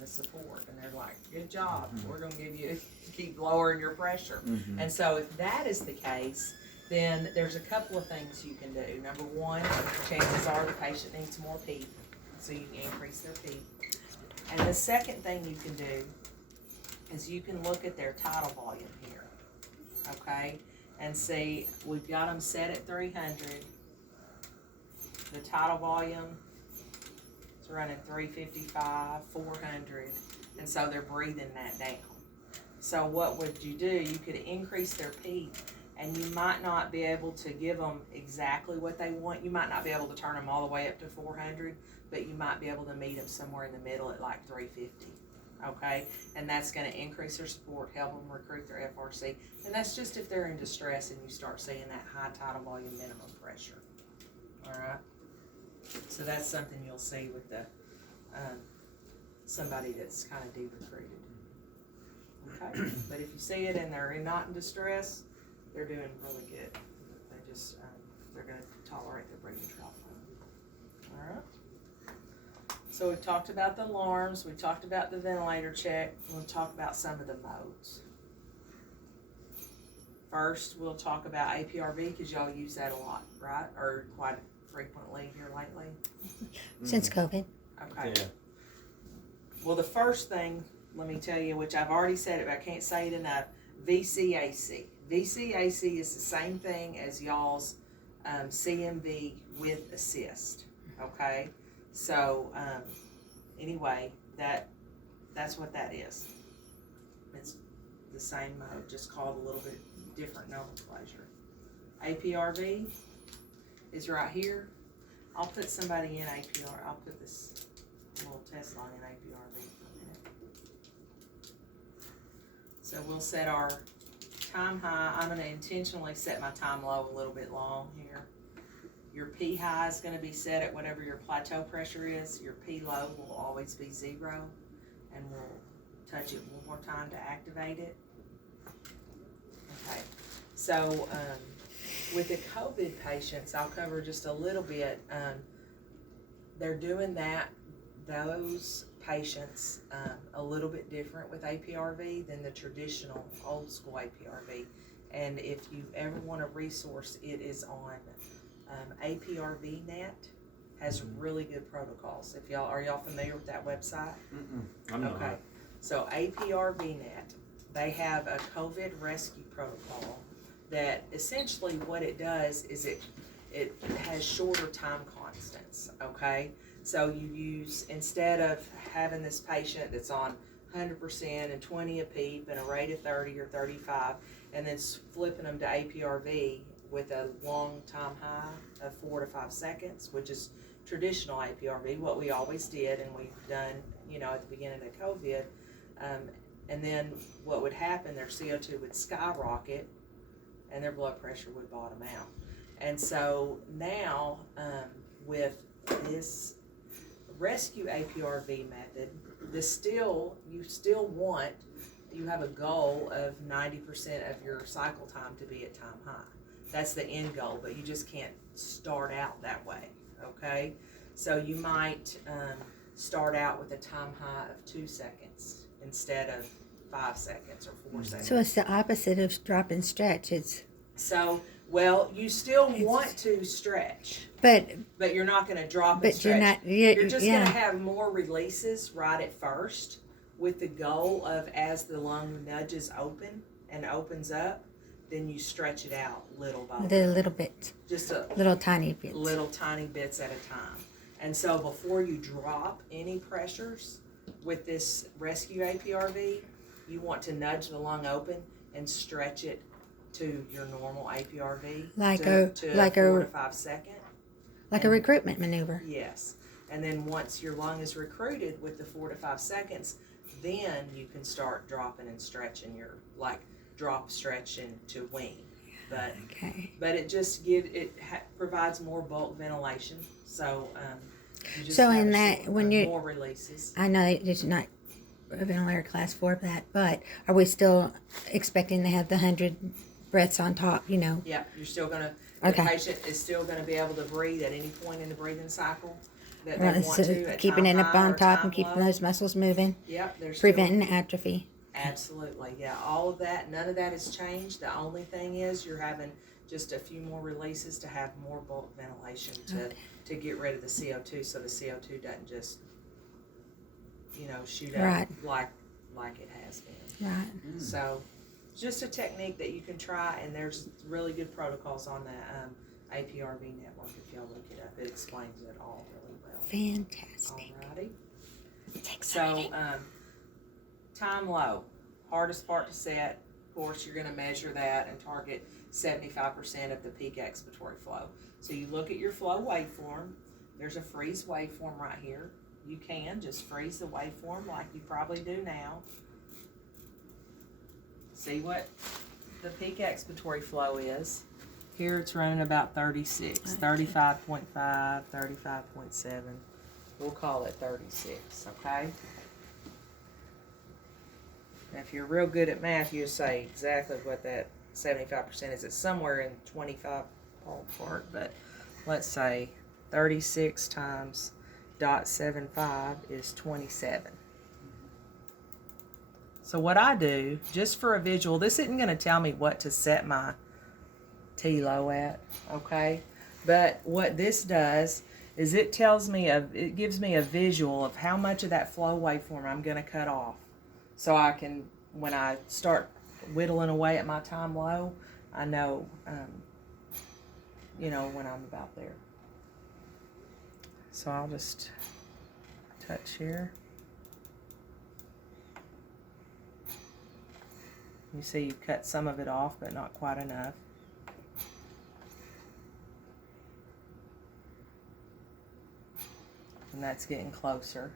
the support, and they're like, good job, we're going to give you, keep lowering your pressure. And so if that is the case, then there's a couple of things you can do. Number one, chances are the patient needs more PEEP, so you can increase their PEEP. And the second thing you can do is you can look at their tidal volume here, okay, and see, we've got them set at 300. The tidal volume is running 355, 400, and so they're breathing that down. So what would you do? You could increase their PEEP, and you might not be able to give them exactly what they want. You might not be able to turn them all the way up to 400, but you might be able to meet them somewhere in the middle at like 350. Okay, and that's going to increase their support, help them recruit their FRC, and that's just if they're in distress and you start seeing that high tidal volume minimum pressure. All right, so that's something you'll see with the somebody that's kind of de-recruited. Okay, but if you see it and they're not in distress, they're doing really good. They just they're going to tolerate their breathing trough. All right. So we've talked about the alarms, we've talked about the ventilator check, we'll talk about some of the modes. First, we'll talk about APRV, because y'all use that a lot, right? Or quite frequently here lately? Since COVID. Okay. Yeah. Well, the first thing, let me tell you, which I've already said it, but I can't say it enough, VCAC. VCAC is the same thing as y'all's CMV with assist, okay? So, anyway, that's what that is. It's the same mode, just called a little bit different nomenclature. APRV is right here. I'll put somebody in APR. I'll put this little test line in APRV for a minute. So we'll set our time high. I'm going to intentionally set my time low a little bit long here. Your P high is going to be set at whatever your plateau pressure is. Your P low will always be 0, and we'll touch it one more time to activate it. Okay, so with the COVID patients, I'll cover just a little bit. They're doing those patients a little bit different with APRV than the traditional old school APRV. And if you ever want a resource, it is on APRV Net. Has really good protocols. If y'all are y'all familiar with that website? I'm not. Okay. So APRV Net, they have a COVID rescue protocol that essentially what it does is it has shorter time constants. Okay. So you use, instead of having this patient that's on 100% and 20 a PEEP and a rate of 30 or 35, and then flipping them to APRV with a long time high of 4 to 5 seconds, which is traditional APRV, what we always did and we've done, at the beginning of COVID. And then what would happen, their CO2 would skyrocket and their blood pressure would bottom out. And so now with this rescue APRV method, you have a goal of 90% of your cycle time to be at time high. That's the end goal, but you just can't start out that way, okay? So you might start out with a time high of 2 seconds instead of 5 seconds or 4 seconds. So it's the opposite of drop and stretch. You still want to stretch, But you're not going to drop and stretch. You're just going to have more releases right at first, with the goal of, as the lung nudges open and opens up, then you stretch it out little by little bit, just a little tiny bits, little tiny bits at a time. And so before you drop any pressures with this rescue APRV, you want to nudge the lung open and stretch it to your normal APRV, to 4 to 5 seconds. Like a recruitment maneuver. Yes. And then once your lung is recruited with the 4 to 5 seconds, then you can start dropping and stretching your, drop, stretch, and to wean. But it just provides more bulk ventilation. So you just more releases. I know it's not a ventilator class 4 for that, but are we still expecting to have the 100 breaths on top? Yeah, you're still gonna. The patient is still gonna be able to breathe at any point in the breathing cycle. that they want So to at keeping time it up high on or top time and keeping low. those muscles moving, Yep, there's preventing atrophy. absolutely, yeah, all of that, none of that has changed. The only thing is you're having just a few more releases to have more bulk ventilation to get rid of the CO2, so the CO2 doesn't just, shoot up like it has been. Right. So, just a technique that you can try, and there's really good protocols on that APRV network. If y'all look it up, it explains it all really well. Fantastic. Alrighty. It's So, exciting. time low, hardest part to set. Of course, you're going to measure that and target 75% of the peak expiratory flow. So you look at your flow waveform. There's a freeze waveform right here. You can just freeze the waveform like you probably do now. See what the peak expiratory flow is. Here it's running about 36, 35.5, 35.7. We'll call it 36, okay? Now, if you're real good at math, you'll say exactly what that 75% is. It's somewhere in 25 ballpark, but let's say 36 times 0.75 is 27. So what I do, just for a visual, this isn't going to tell me what to set my T-low at, okay? But what this does is it gives me a visual of how much of that flow waveform I'm going to cut off. So I can, when I start whittling away at my time low, I know, when I'm about there. So I'll just touch here. You see you cut some of it off, but not quite enough. And that's getting closer.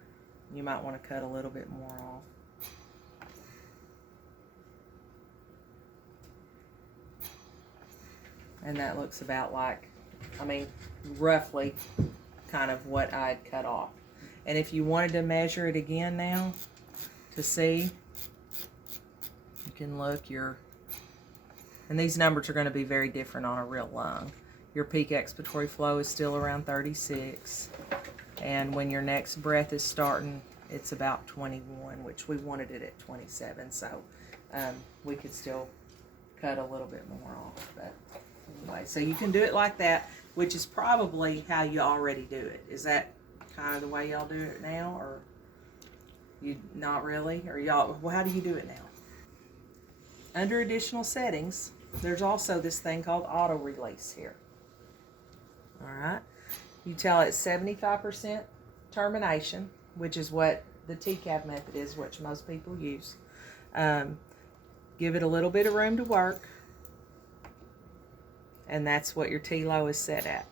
You might want to cut a little bit more off. And that looks about like, roughly kind of what I'd cut off. And if you wanted to measure it again now to see, you can look and these numbers are going to be very different on a real lung. Your peak expiratory flow is still around 36. And when your next breath is starting, it's about 21, which we wanted it at 27. So we could still cut a little bit more off. But anyway, so you can do it like that, which is probably how you already do it. Is that kind of the way y'all do it now, or you not really? Or y'all, well, how do you do it now? Under additional settings, there's also this thing called auto release here. All right. You tell it 75% termination, which is what the TCAV method is, which most people use. Give it a little bit of room to work, and that's what your T-low is set at.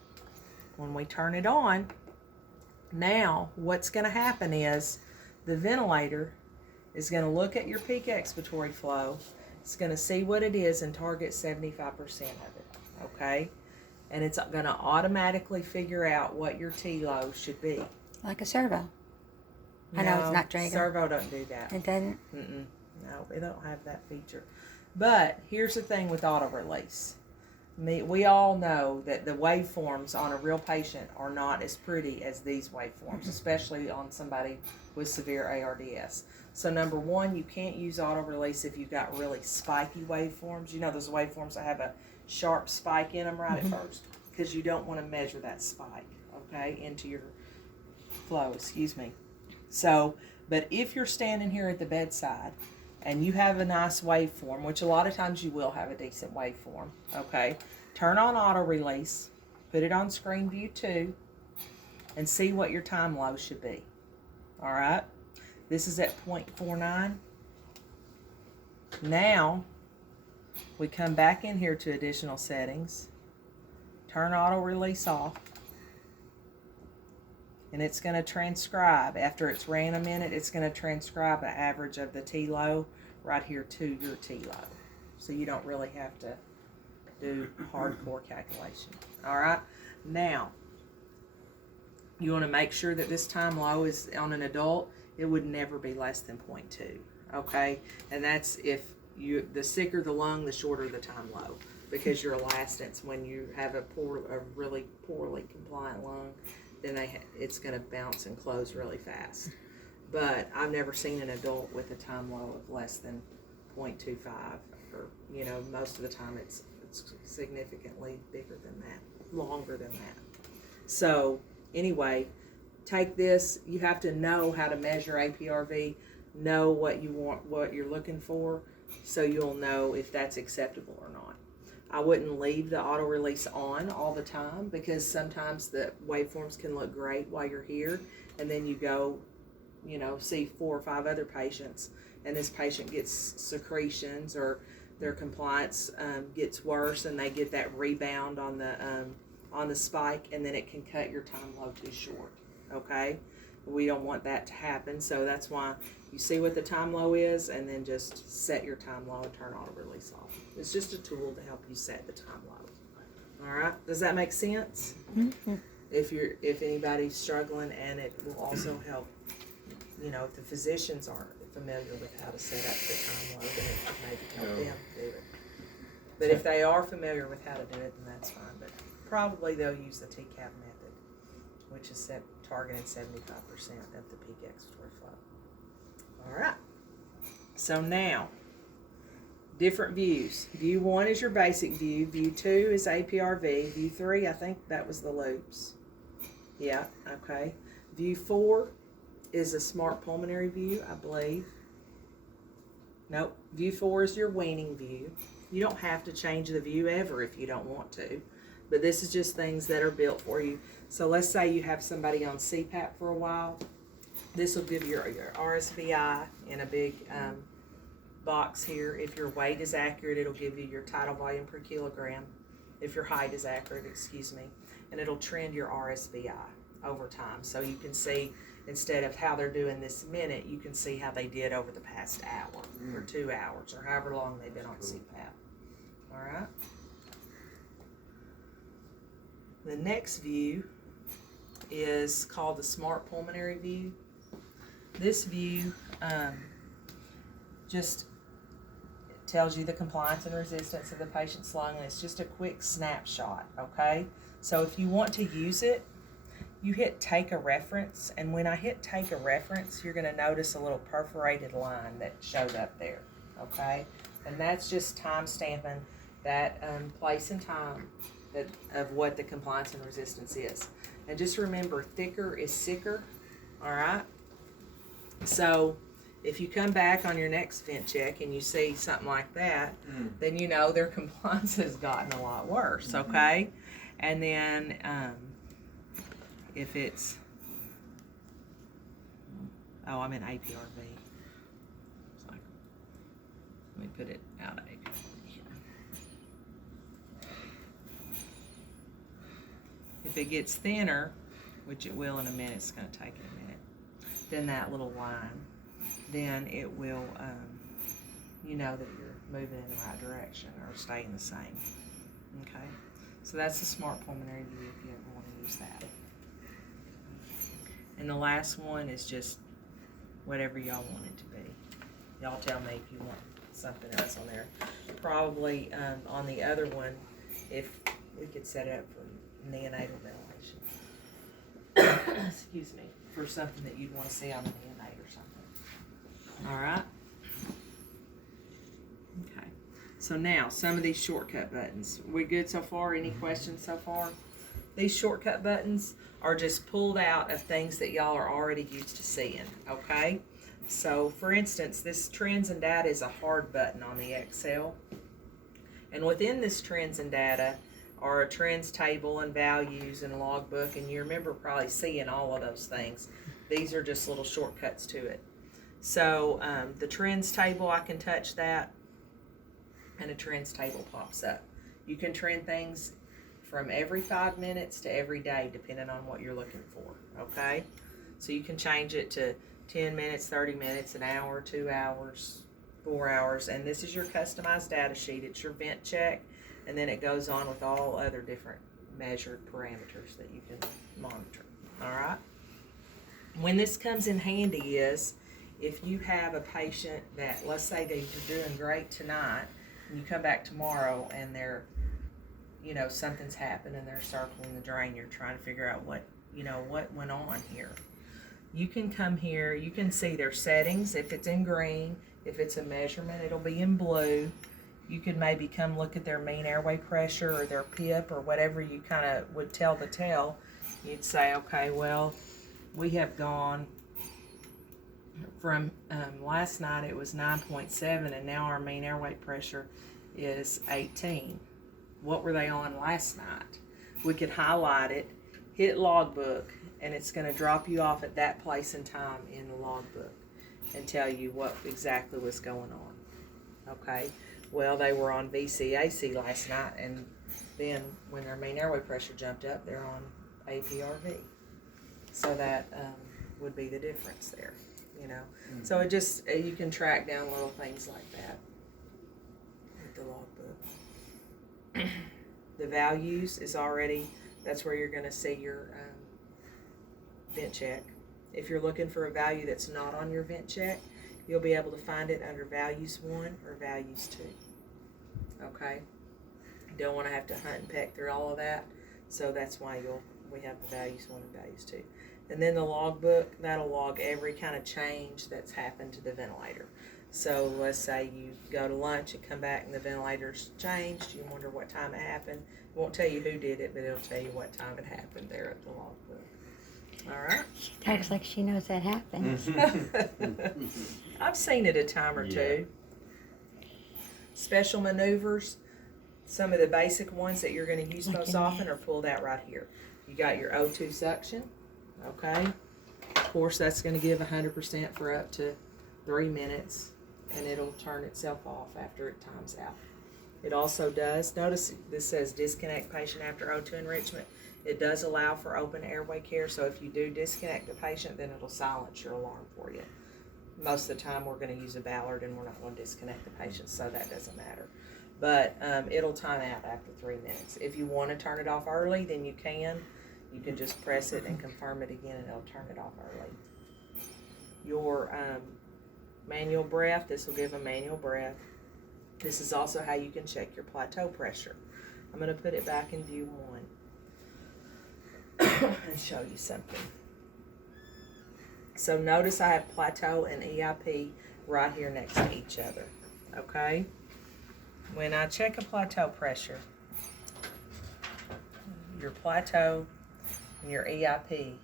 When we turn it on, now what's going to happen is the ventilator is going to look at your peak expiratory flow. It's going to see what it is and target 75% of it, okay? And it's going to automatically figure out what your T-low should be. Like a servo. I know it's not Drago. Servo don't do that. It doesn't? No, they don't have that feature. But here's the thing with auto release. We all know that the waveforms on a real patient are not as pretty as these waveforms, especially on somebody with severe ARDS. So number one, you can't use auto release if you've got really spiky waveforms. You know those waveforms that have a sharp spike in them right at first, because you don't want to measure that spike, okay, into your flow, excuse me. So, but if you're standing here at the bedside and you have a nice waveform, which a lot of times you will have a decent waveform, okay, turn on auto release, put it on screen view 2, and see what your time low should be. All right, this is at 0.49. Now we come back in here to additional settings, turn auto release off, and it's going to transcribe. After it's ran a minute, it's going to transcribe an average of the T-low right here to your T-low. So you don't really have to do hardcore calculation. All right. Now, you want to make sure that this time low is on an adult. It would never be less than 0.2. Okay. And that's if the sicker the lung, the shorter the time low, because your elastance, when you have a really poorly compliant lung, then it's going to bounce and close really fast. But I've never seen an adult with a time low of less than 0.25, or most of the time it's significantly bigger than that, longer than that. So anyway, take this. You have to know how to measure APRV, know what you want, what you're looking for, so you'll know if that's acceptable or not. I wouldn't leave the auto release on all the time, because sometimes the waveforms can look great while you're here, and then you go, see 4 or 5 other patients, and this patient gets secretions, or their compliance gets worse, and they get that rebound on the spike, and then it can cut your time low too short. Okay, we don't want that to happen, so that's why you see what the time low is, and then just set your time low and turn auto release off. It's just a tool to help you set the time low. All right, does that make sense? Mm-hmm. If anybody's struggling, and it will also help, if the physicians aren't familiar with how to set up the time low, then it could maybe help them do it. But if they are familiar with how to do it, then that's fine. But probably they'll use the TCAP method, which is targeted 75% of the peak expiratory flow. All right. So now, different views. View 1 is your basic view. View 2 is APRV. View 3, I think that was the loops. Yeah, okay. View 4 is a smart pulmonary view, I believe. Nope. View 4 is your weaning view. You don't have to change the view ever if you don't want to. But this is just things that are built for you. So let's say you have somebody on CPAP for a while. This will give your RSVI in a big box here. If your weight is accurate, it'll give you your tidal volume per kilogram. If your height is accurate, and it'll trend your RSVI over time. So you can see, instead of how they're doing this minute, you can see how they did over the past hour or 2 hours, or however long they've been on CPAP. All right. The next view is called the smart pulmonary view. This view just tells you the compliance and resistance of the patient's lung, and it's just a quick snapshot, okay? So if you want to use it, you hit take a reference, and when I hit take a reference, you're going to notice a little perforated line that showed up there, okay? And that's just time stamping that place and time of what the compliance and resistance is. And just remember, thicker is sicker, all right? So if you come back on your next vent check and you see something like that, then you know their compliance has gotten a lot worse, okay? And then if it's, I'm in APRV. It's like, let me put it out of APRV here. If it gets thinner, which it will in a minute, it's going to take it a minute, then that little line, then it will, you know that you're moving in the right direction or staying the same. Okay, so that's the smart pulmonary view if you ever want to use that. And the last one is just whatever y'all want it to be. Y'all tell me if you want something else on there. Probably on the other one, if we could set it up for neonatal ventilation. Excuse me, for something that you'd want to see on the neonate or something. All right. Okay. So now, some of these shortcut buttons. We good so far? Any questions so far? These shortcut buttons are just pulled out of things that y'all are already used to seeing, okay? So, for instance, this trends and data is a hard button on the Excel. And within this trends and data are a trends table and values and logbook, and you remember probably seeing all of those things. These are just little shortcuts to it. So, the trends table, I can touch that, and a trends table pops up. You can trend things from every 5 minutes to every day, depending on what you're looking for, okay? So you can change it to 10 minutes, 30 minutes, an hour, 2 hours, 4 hours, and this is your customized data sheet. It's your vent check, and then it goes on with all other different measured parameters that you can monitor, all right? When this comes in handy is if you have a patient that, let's say they're doing great tonight, and you come back tomorrow and they're, you know, something's happened and they're circling the drain, you're trying to figure out what went on here. You can come here, you can see their settings. If it's in green, if it's a measurement, it'll be in blue. You could maybe come look at their mean airway pressure or their PIP or whatever you kind of would tell the tell. You'd say, okay, well, we have gone from last night it was 9.7 and now our mean airway pressure is 18. What were they on last night? We could highlight it, hit logbook, and it's going to drop you off at that place and time in the logbook and tell you what exactly was going on. Okay, well, they were on VCAC last night, and then when their mean airway pressure jumped up, they're on APRV. So that would be the difference there, So it just, you can track down little things like that with the logbook. The values is already, that's where you're going to see your vent check. If you're looking for a value that's not on your vent check, you'll be able to find it under values 1 or values 2. Okay? You don't want to have to hunt and peck through all of that, so that's why we have the values 1 and values 2. And then the logbook, that'll log every kind of change that's happened to the ventilator. So let's say you go to lunch and come back and the ventilator's changed. You wonder what time it happened. It won't tell you who did it, but it'll tell you what time it happened there at the logbook. All right? She talks like she knows that happened. I've seen it a time or two. Special maneuvers, some of the basic ones that you're going to use most often are pulled out right here. You got your O2 suction, okay? Of course, that's going to give 100% for up to 3 minutes, and it'll turn itself off after it times out. It also does, notice this says disconnect patient after O2 enrichment. It does allow for open airway care, so if you do disconnect the patient, then it'll silence your alarm for you. Most of the time we're going to use a Ballard and we're not going to disconnect the patient, so that doesn't matter. But it'll time out after 3 minutes. If you want to turn it off early, then you can. You can just press it and confirm it again and it'll turn it off early. Your manual breath, this will give a manual breath. This is also how you can check your plateau pressure. I'm going to put it back in view 1 and show you something. So notice I have plateau and EIP right here next to each other, okay? When I check a plateau pressure, your plateau and your EIP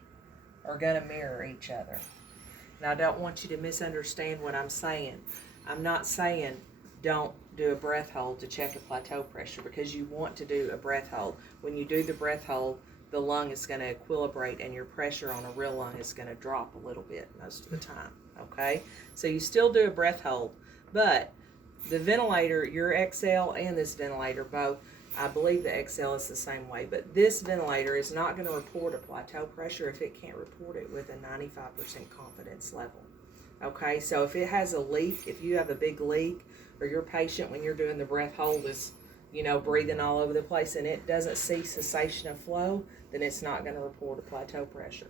are going to mirror each other. Now, I don't want you to misunderstand what I'm saying. I'm not saying don't do a breath hold to check a plateau pressure, because you want to do a breath hold. When you do the breath hold, the lung is going to equilibrate and your pressure on a real lung is going to drop a little bit most of the time, okay? So you still do a breath hold, but the ventilator, your XL and this ventilator both, I believe the XL is the same way, but this ventilator is not going to report a plateau pressure if it can't report it with a 95% confidence level. Okay, so if it has a leak, if you have a big leak, or your patient when you're doing the breath hold is, breathing all over the place and it doesn't see cessation of flow, then it's not going to report a plateau pressure.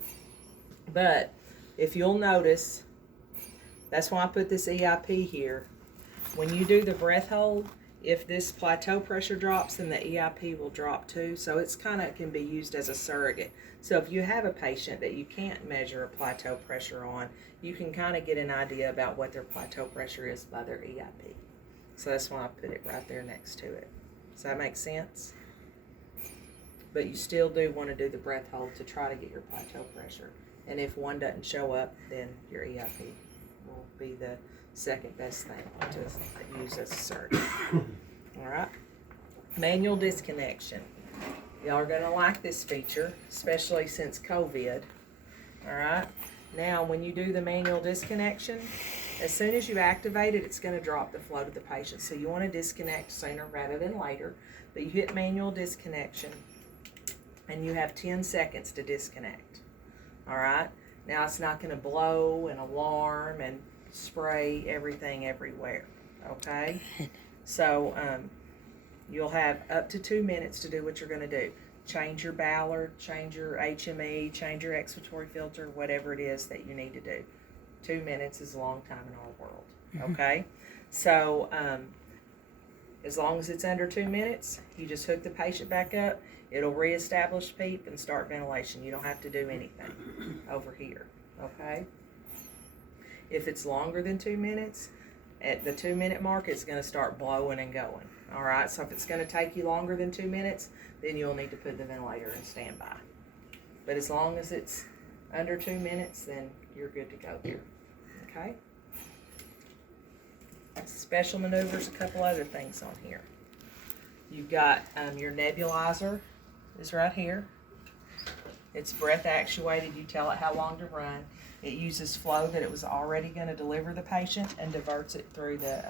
But if you'll notice, that's why I put this EIP here. When you do the breath hold, if this plateau pressure drops, then the EIP will drop too. So it's can be used as a surrogate. So if you have a patient that you can't measure a plateau pressure on, you can get an idea about what their plateau pressure is by their EIP. So that's why I put it right there next to it. Does that make sense? But you still do want to do the breath hold to try to get your plateau pressure. And if one doesn't show up, then your EIP will be the second best thing to use as a surrogate. All right. Manual disconnection. Y'all are going to like this feature, especially since COVID. All right. Now, when you do the manual disconnection, as soon as you activate it, it's going to drop the flow to the patient. So you want to disconnect sooner rather than later. But you hit manual disconnection, and you have 10 seconds to disconnect. All right. Now, it's not going to blow and alarm and spray everything everywhere. Okay. So you'll have up to 2 minutes to do what you're going to do. Change your Ballard, change your HME, change your exfiltratory filter, whatever it is that you need to do. 2 minutes is a long time in our world, okay? So as long as it's under 2 minutes, you just hook the patient back up. It'll reestablish PEEP and start ventilation. You don't have to do anything over here, okay? If it's longer than 2 minutes, at the 2-minute mark, it's going to start blowing and going. All right, so if it's going to take you longer than 2 minutes, then you'll need to put the ventilator in standby. But as long as it's under 2 minutes, then you're good to go there. Okay? Special maneuvers, a couple other things on here. You've got your nebulizer is right here. It's breath actuated. You tell it how long to run. It uses flow that it was already going to deliver the patient and diverts it through the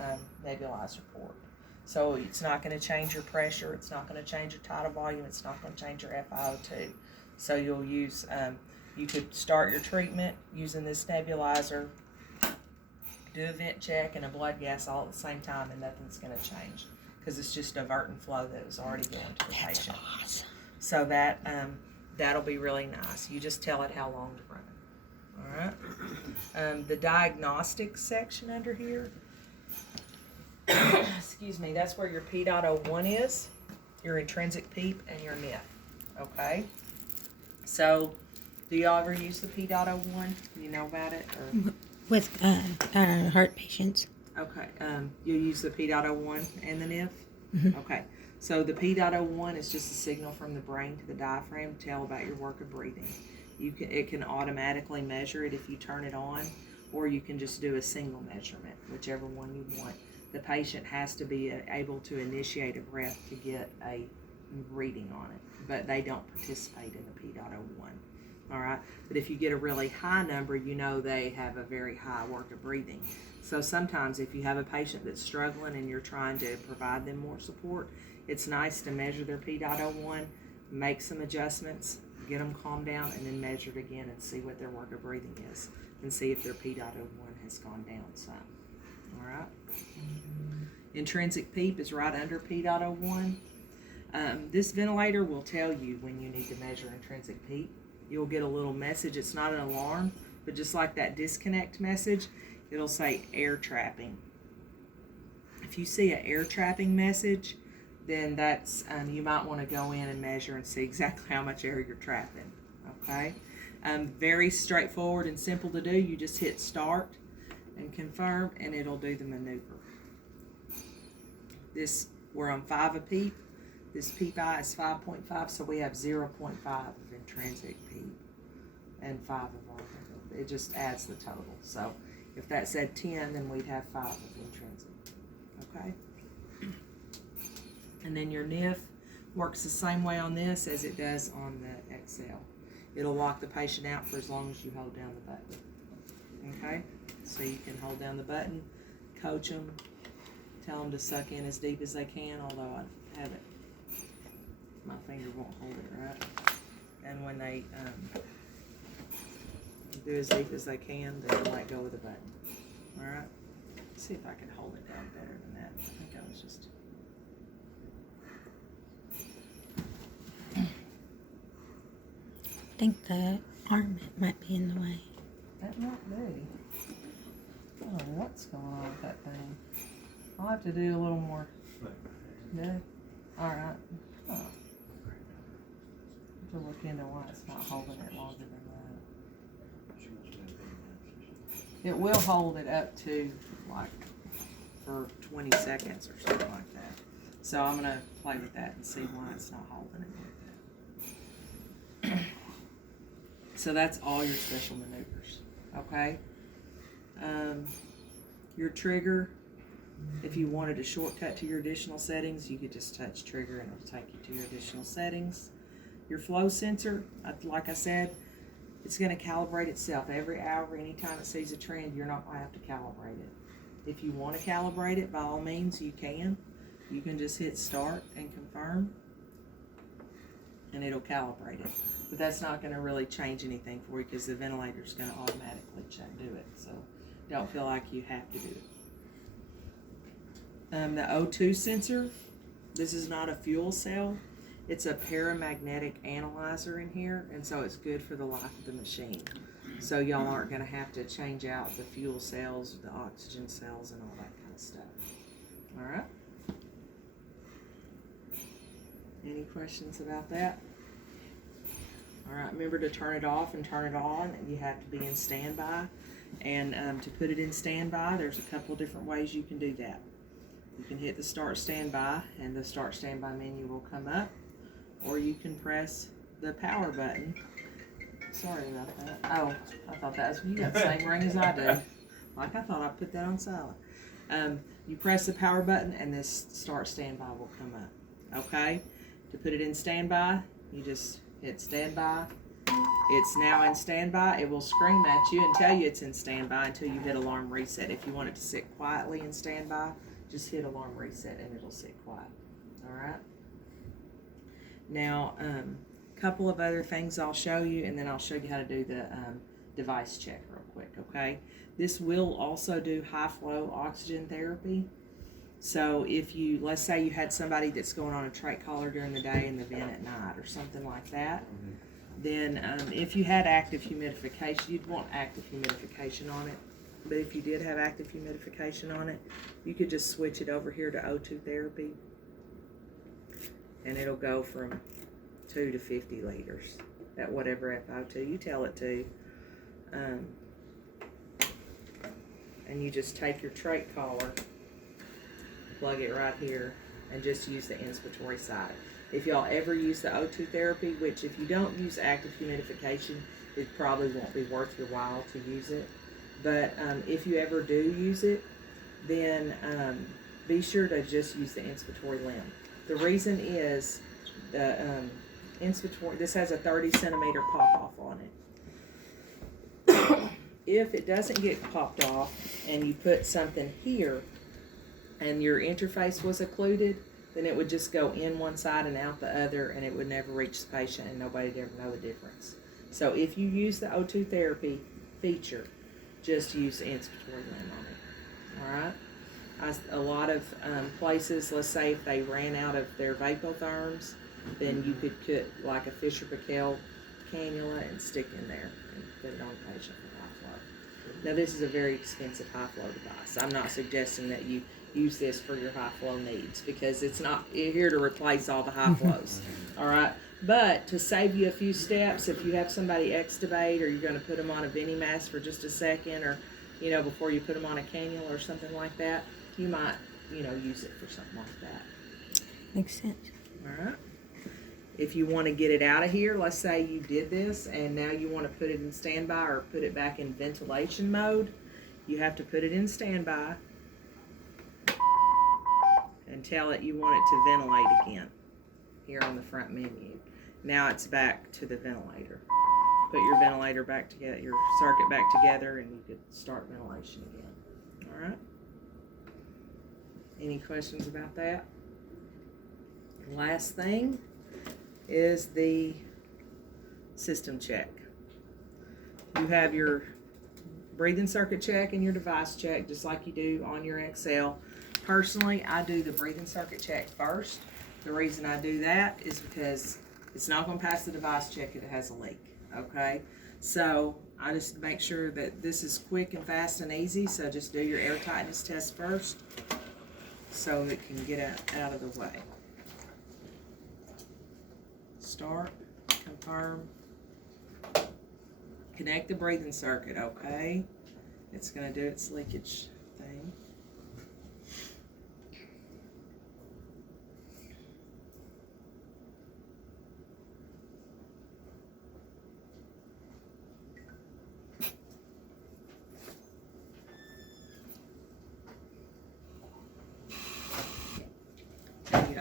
nebulizer port. So it's not going to change your pressure. It's not going to change your tidal volume. It's not going to change your FiO2. So you'll use, you could start your treatment using this nebulizer, do a vent check and a blood gas all at the same time, and nothing's going to change because it's just diverting flow that was already going to the patient. Awesome. So that that'll be really nice. You just tell it how long to run. All right. The diagnostics section under here. Excuse me. That's where your P.01 is, your intrinsic PEEP, and your NIF. Okay. So, do y'all ever use the P.01? Do you know about it? Or? With heart patients. Okay. You use the P.01 and the NIF? Mm-hmm. Okay. So the P.01 is just a signal from the brain to the diaphragm to tell about your work of breathing. It can automatically measure it if you turn it on, or you can just do a single measurement, whichever one you want. The patient has to be able to initiate a breath to get a reading on it, but they don't participate in the P.01. All right, but if you get a really high number, you know they have a very high work of breathing. So sometimes if you have a patient that's struggling and you're trying to provide them more support, it's nice to measure their P.01, make some adjustments, get them calmed down, and then measure it again and see what their work of breathing is and see if their P.01 has gone down some. All right. Intrinsic PEEP is right under P.01. This ventilator will tell you when you need to measure intrinsic PEEP. You'll get a little message. It's not an alarm, but just like that disconnect message, it'll say air trapping. If you see an air trapping message, then that's you might want to go in and measure and see exactly how much air you're trapping. Okay, very straightforward and simple to do. You just hit start and confirm, and it'll do the maneuver. We're on 5 a PEEP. This PEEP-I is 5.5, so we have 0.5 of intrinsic PEEP and 5 of ortho. It just adds the total. So if that said 10, then we'd have 5 of intrinsic. Okay. And then your NIF works the same way on this as it does on the XL. It'll lock the patient out for as long as you hold down the button. Okay? So you can hold down the button, coach them, tell them to suck in as deep as they can, although I haven't, my finger won't hold it right. And when they do as deep as they can, then let go of the button. Alright? Let's see if I can hold it down better than that. I think I was just... I think the arm might be in the way. That might be. I don't know what's going on with that thing. I'll have to do a little more. Yeah. Alright. Huh. To look into why it's not holding it longer than that. It will hold it up to like for 20 seconds or something like that. So I'm gonna play with that and see why it's not holding it like that. So that's all your special maneuvers. Okay. Your trigger, if you wanted a shortcut to your additional settings, you could just touch trigger and it'll take you to your additional settings. Your flow sensor, like I said, it's going to calibrate itself every hour. Anytime it sees a trend, you're not going to have to calibrate it. If you want to calibrate it, by all means, you can. You can just hit start and confirm, and it'll calibrate it. But that's not going to really change anything for you because the ventilator is going to automatically do it. So don't feel like you have to do it. The O2 sensor, this is not a fuel cell. It's a paramagnetic analyzer in here, and so it's good for the life of the machine. So y'all aren't going to have to change out the fuel cells, the oxygen cells, and all that kind of stuff. All right? Any questions about that? All right, remember to turn it off and turn it on. You have to be in standby. And to put it in standby, there's a couple different ways you can do that. You can hit the start standby and the start standby menu will come up, or you can press the power button. Sorry about that. Oh, I thought that was, you got the same ring as I do. Like I thought I put that on silent. You press the power button and this start standby will come up. Okay? To put it in standby, you just hit standby. It's now in standby. It will scream at you and tell you it's in standby until you hit alarm reset. If you want it to sit quietly in standby, just hit alarm reset and it'll sit quiet. All right? Now, couple of other things I'll show you, and then I'll show you how to do the device check real quick, okay? This will also do high flow oxygen therapy. So if you, let's say you had somebody that's going on a trach collar during the day and the vent at night or something like that, then if you had active humidification, you'd want active humidification on it. But if you did have active humidification on it, you could just switch it over here to O2 therapy, and it'll go from 2 to 50 liters at whatever FO2 you tell it to. And you just take your trach collar, plug it right here, and just use the inspiratory side. If y'all ever use the O2 therapy, which if you don't use active humidification, it probably won't be worth your while to use it. But if you ever do use it, then be sure to just use the inspiratory limb. The reason is the inspiratory, this has a 30 centimeter pop off on it. If it doesn't get popped off and you put something here and your interface was occluded, then it would just go in one side and out the other, and it would never reach the patient and nobody'd ever know the difference. So if you use the O2 therapy feature, just use the inspiratory limb on it. All right? A lot of places, let's say if they ran out of their vapotherms, then you could put like a Fisher-Paykel cannula and stick in there and put it on the patient for high flow. Now this is a very expensive high flow device. I'm not suggesting that you use this for your high flow needs, because it's not here to replace all the high flows. All right? But to save you a few steps, if you have somebody extubate or you're going to put them on a veni mask for just a second, or before you put them on a cannula or something like that, you might use it for something like that. Makes sense. All right. If you want to get it out of here, let's say you did this and now you want to put it in standby or put it back in ventilation mode, you have to put it in standby and tell it you want it to ventilate again here on the front menu. Now it's back to the ventilator. Put your ventilator back together, your circuit back together, and you could start ventilation again. All right? Any questions about that? Last thing is the system check. You have your breathing circuit check and your device check, just like you do on your Excel. Personally, I do the breathing circuit check first. The reason I do that is because it's not going to pass the device check if it has a leak, okay? So I just make sure that this is quick and fast and easy, so just do your air tightness test first so it can get out of the way. Start, confirm, connect the breathing circuit, okay? It's going to do its leakage thing.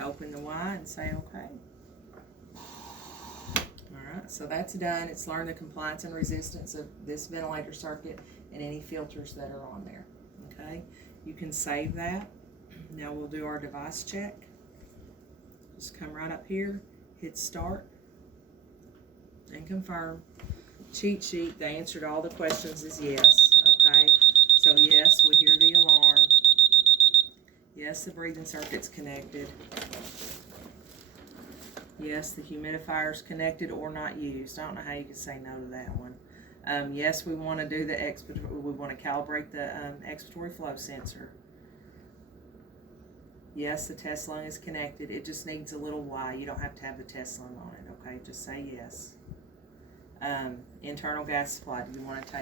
Open the Y and say okay. Alright, so that's done. It's learned the compliance and resistance of this ventilator circuit and any filters that are on there. Okay, you can save that. Now we'll do our device check. Just come right up here, hit start, and confirm. Cheat sheet, the answer to all the questions is yes. Okay, so yes, we hear the alarm. Yes, the breathing circuit's connected. Yes, the humidifier's connected or not used. I don't know how you can say no to that one. Yes, we want to do the we want to calibrate the expiratory flow sensor. Yes, the test lung is connected. It just needs a little Y. You don't have to have the test lung on it, okay? Just say yes. Internal gas supply, do you want to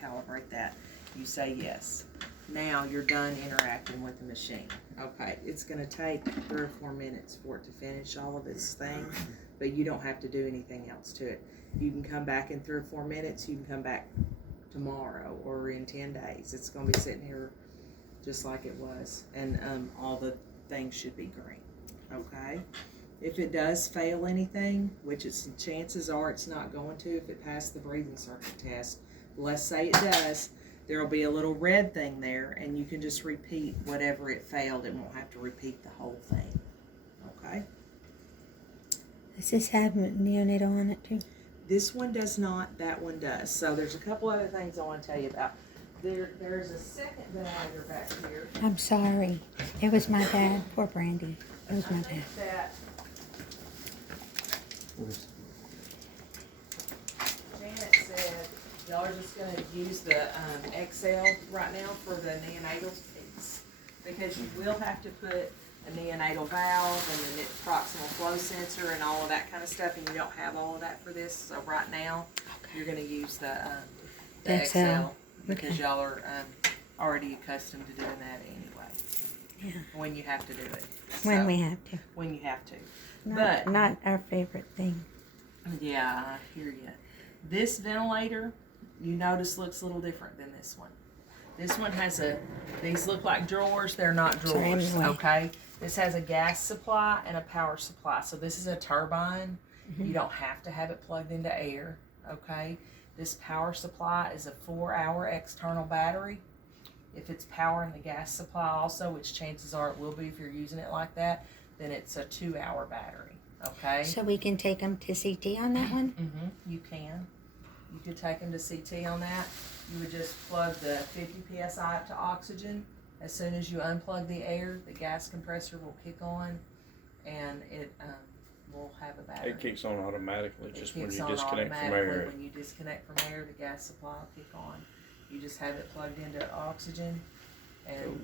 calibrate that? You say yes. Now you're done interacting with the machine. Okay, it's going to take 3 or 4 minutes for it to finish all of its thing, but you don't have to do anything else to it. You can come back in 3 or 4 minutes. You can come back tomorrow or in 10 days. It's going to be sitting here just like it was, and all the things should be green. Okay. If it does fail anything, which chances are it's not going to if it passed the breathing circuit test, let's say it does, there will be a little red thing there, and you can just repeat whatever it failed. It won't have to repeat the whole thing. Okay? Does this have neonatal on it too? This one does not, that one does. So there's a couple other things I want to tell you about. There's a second ventilator back here. I'm sorry. It was my bad. Poor Brandy. It was my bad. Janet said y'all are just going to use the XL right now for the neonatal piece, because you will have to put a neonatal valve and the proximal flow sensor and all of that kind of stuff, and you don't have all of that for this. So right now, you're going to use the XL because y'all are already accustomed to doing that anyway. Yeah. When you have to do it. When we have to. When you have to. Not our favorite thing. Yeah, I hear you. This ventilator, you notice, looks a little different than this one. This one has these look like drawers. They're not drawers, okay? This has a gas supply and a power supply. So this is a turbine. You don't have to have it plugged into air, okay? This power supply is a 4-hour external battery. If it's powering the gas supply also, which chances are it will be if you're using it like that, then it's a 2-hour battery, okay? So we can take them to CT on that one? You can. You could take them to CT on that. You would just plug the 50 PSI up to oxygen. As soon as you unplug the air, the gas compressor will kick on, and it will have a battery. It kicks on automatically just when you Kicks on disconnect from automatically air. when you disconnect from air, the gas supply will kick on. You just have it plugged into oxygen and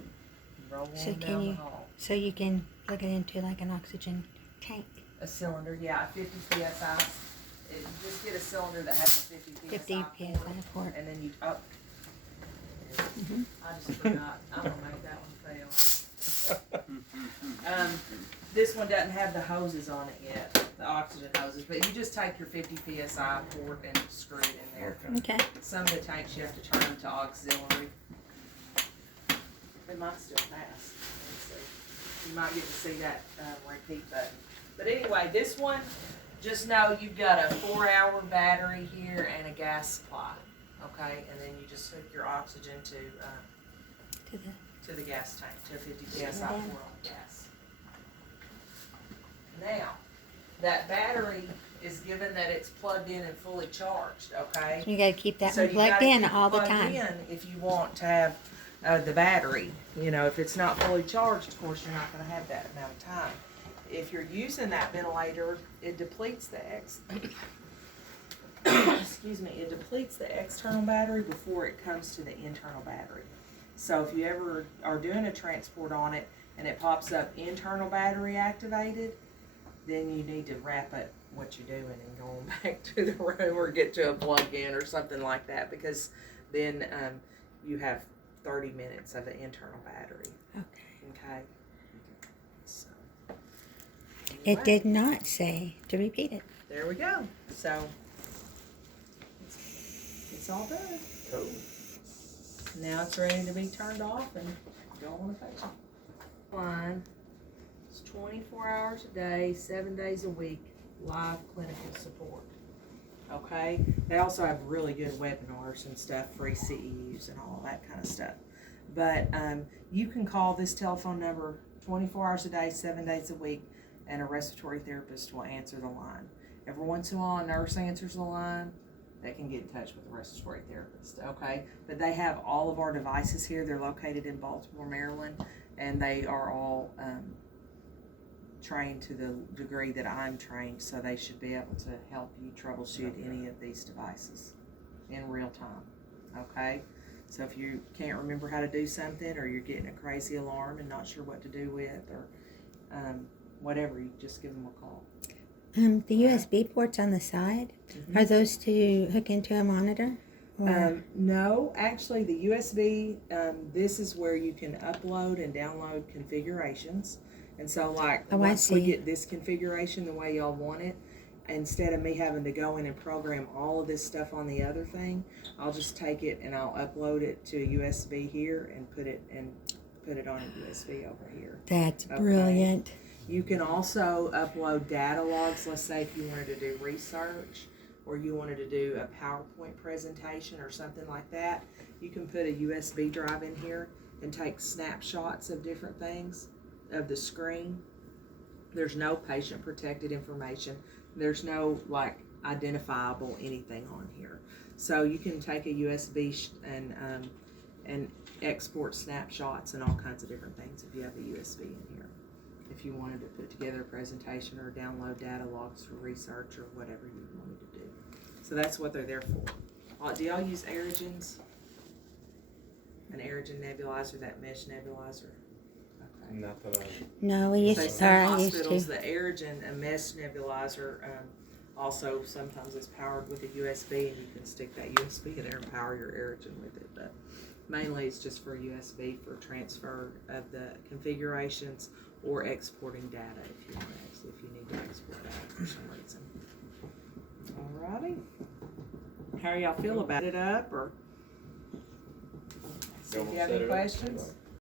roll So on down the hall. So you can plug it into like an oxygen tank. A cylinder, yeah, 50 PSI. Just get a cylinder that has a 50 PSI. 50 PSI port. And then you, I just forgot. I'm gonna make that one fail. This one doesn't have the hoses on it yet, the oxygen hoses, but you just take your 50 PSI port and screw it in there. Okay. Some of the tanks you have to turn them to auxiliary. They might still pass. Let's see. You might get to see that repeat button. But anyway, this one, just know you've got a 4-hour battery here and a gas supply, okay? And then you just hook your oxygen to the gas tank, to a 50 PSI port on gas. Now, that battery is given that it's plugged in and fully charged, okay? You gotta keep that So one you plugged gotta in keep all the plugged time. in if you want to have the battery. You know, if it's not fully charged, of course, you're not going to have that amount of time. If you're using that ventilator, it depletes the it depletes the external battery before it comes to the internal battery. So if you ever are doing a transport on it and it pops up internal battery activated, then you need to wrap up what you're doing and go on back to the room or get to a plug-in or something like that, because then you have 30 minutes of an internal battery. Okay. So, anyway, It did not say to repeat it. there we go. So it's all done. Cool. Now it's ready to be turned off and go on a patient line. It's 24 hours a day, 7 days a week, live clinical support. Okay? They also have really good webinars and stuff, free CEUs and all that kind of stuff. But you can call this telephone number 24 hours a day, 7 days a week, and a respiratory therapist will answer the line. Every once in a while, a nurse answers the line. They can get in touch with a respiratory therapist, okay? But they have all of our devices here. They're located in Baltimore, Maryland, and they are all trained to the degree that I'm trained, so they should be able to help you troubleshoot any of these devices in real time, okay? So if you can't remember how to do something, or you're getting a crazy alarm and not sure what to do with, or whatever, you just give them a call. The USB ports on the side, are those to hook into a monitor? No, actually the USB, this is where you can upload and download configurations. And so like, once we get this configuration the way y'all want it, instead of me having to go in and program all of this stuff on the other thing, I'll just take it and I'll upload it to a USB here and put it on a USB over here. That's brilliant. You can also upload data logs. Let's say if you wanted to do research, or you wanted to do a PowerPoint presentation or something like that, you can put a USB drive in here and take snapshots of different things of the screen. There's no patient protected information. There's no like identifiable anything on here. So you can take a USB and export snapshots and all kinds of different things if you have a USB in here. If you wanted to put together a presentation or download data logs for research or whatever you wanted to do. So that's what they're there for. Do y'all use Aerogens? An Aerogen nebulizer, that mesh nebulizer? Okay. Not that I. No, we used So to. some hospitals, the Aerogen, a mesh nebulizer, also sometimes is powered with a USB, and you can stick that USB in there and power your Aerogen with it. But mainly it's just for USB for transfer of the configurations or exporting data if you want to, if you need to export data for some reason. Alrighty. How y'all feel about it up, or see if you have any questions?